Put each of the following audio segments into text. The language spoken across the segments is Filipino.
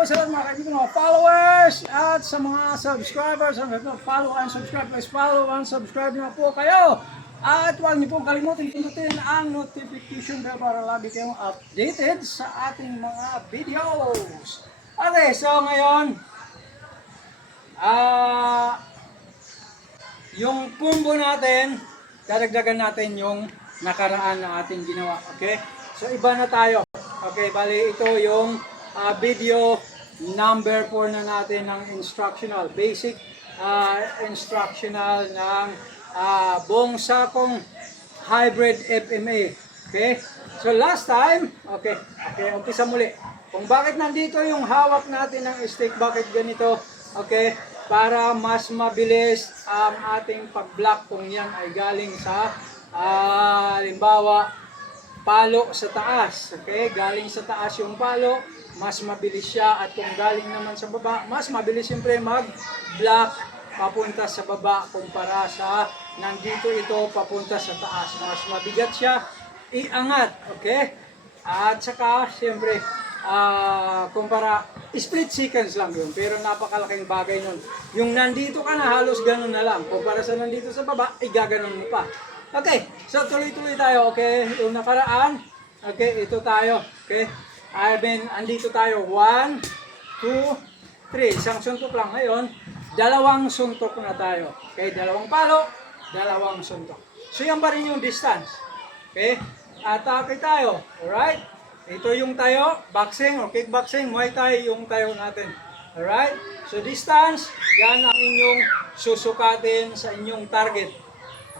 po sa lahat mga kaibigan, mga followers at sa mga subscribers. Follow and subscribe. Please follow and subscribe na po kayo. At huwag niyo pong kalimutan pindutin ang notification bell para lagi kayong updated sa ating mga videos. Okay, so ngayon, yung combo natin, dadagdagan natin yung nakaraan na ating ginawa. Okay? So iba na tayo. Okay, bali ito yung video number 4 na natin ng instructional. Basic instructional ng buong sakong hybrid FMA. Okay? So last time, umpisa muli. Kung bakit nandito yung hawak natin ng stick, bakit ganito? Okay? Para mas mabilis ang ating pag-block kung yan ay galing sa halimbawa palo sa taas. Okay? Galing sa taas yung palo, mas mabilis siya. At kung galing naman sa baba, mas mabilis siyempre mag-block papunta sa baba kumpara sa nandito ito papunta sa taas. Mas mabigat siya iangat. Okay? At saka siyempre kumpara split seconds lang yun, pero napakalaking bagay nun. Yung nandito ka na halos ganun na lang, kumpara sa nandito sa baba, igaganon mo pa. Okay, so tuloy-tuloy tayo. Okay, yung nakaraan, okay, ito tayo. Okay, andito tayo, 1, 2, 3, isang suntok lang. Ngayon, dalawang suntok na tayo. Okay, dalawang palo, dalawang suntok. So yan pa rin yung distance. Okay, atake tayo. Alright, ito yung tayo, boxing or kickboxing, Muay Thai yung tayo natin. Alright, so distance, yan ang inyong susukatin sa inyong target.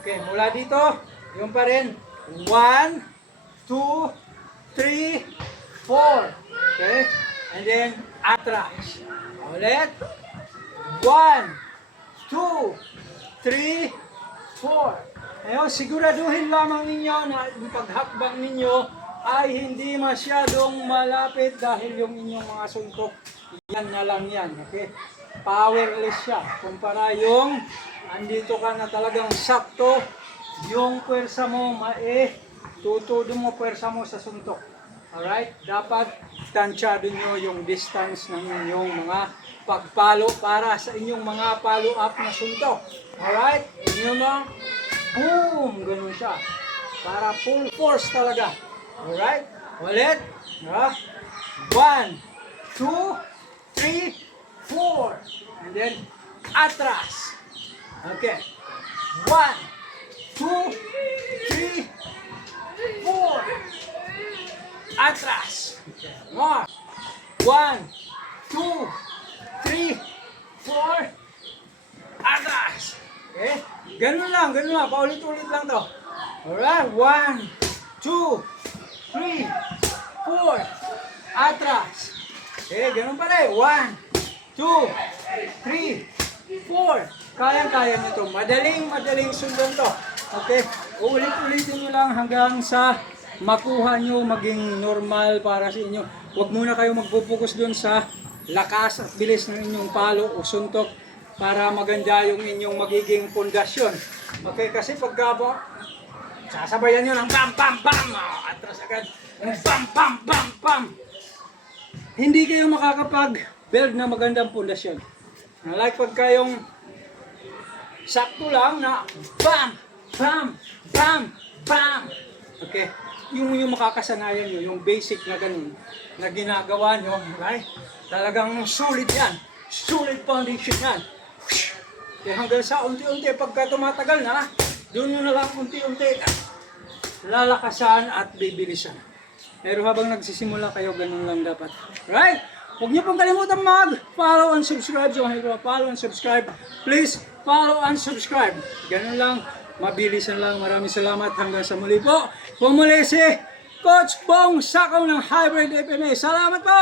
Okay, mula dito, yung pa rin, 1, 2, 3, 4. Okay, and then atras. Ulit, 1, 2, 3, 4. Ngayon, siguraduhin lamang ninyo na yung paghakbang ninyo ay hindi masyadong malapit dahil yung inyong mga suntok, yan na lang yan. Okay, powerless siya. Kumpara yung andito ka na talagang sakto, yung pwersa mo, tutudo mo pwersa mo sa suntok. Alright? Dapat tansyado nyo yung distance ng inyong mga pagpalo para sa inyong mga follow-up na suntok. Alright? Inyo mo, boom! Ganun siya. Para full force talaga. Alright? Ulit. 1, 2, 3, 4. And then, atras. Okay. 1, 2, 3, 4. Atras. More. 1, 2, 3, 4. Atras. Okay? Ganun lang. Paulit-ulit lang to. Alright. 1, 2, 3, 4. Atras. Okay, ganun pa rin. 1, 2, 3, 4. Kayang-kaya nyo ito. Madaling sundan to. Okay? Ulit-ulitin nyo lang hanggang sa makuha nyo maging normal para sa inyo. Huwag muna kayo magpupukus dun sa lakas at bilis ng inyong palo o suntok para maganda yung inyong magiging pundasyon. Okay? Kasi pagka sasabayan nyo ng bam, bam, bam, atras agad. Bam, bam, bam, bam. Hindi kayo makakapag-build na magandang pundasyon. Like pagka yung sakto lang na bam, bam, bam, bam. Okay? Yung makakasanayan nyo, yung basic na ganun, na ginagawa nyo, right? Talagang sulit yan. Sulit foundation yan. Okay, hanggang sa unti-unti, pagka tumatagal na, doon nyo na lang unti-unti lalakasan at bibilisan. Pero habang nagsisimula kayo, ganun lang dapat. Right? Huwag niyo pong kalimutan mag-follow and subscribe. So, follow and subscribe. Please, follow and subscribe. Ganun lang. Mabilisan lang. Maraming salamat. Hanggang sa muli po. Pumuli si Coach Bong Sakaw ng Hybrid FMA. Salamat po!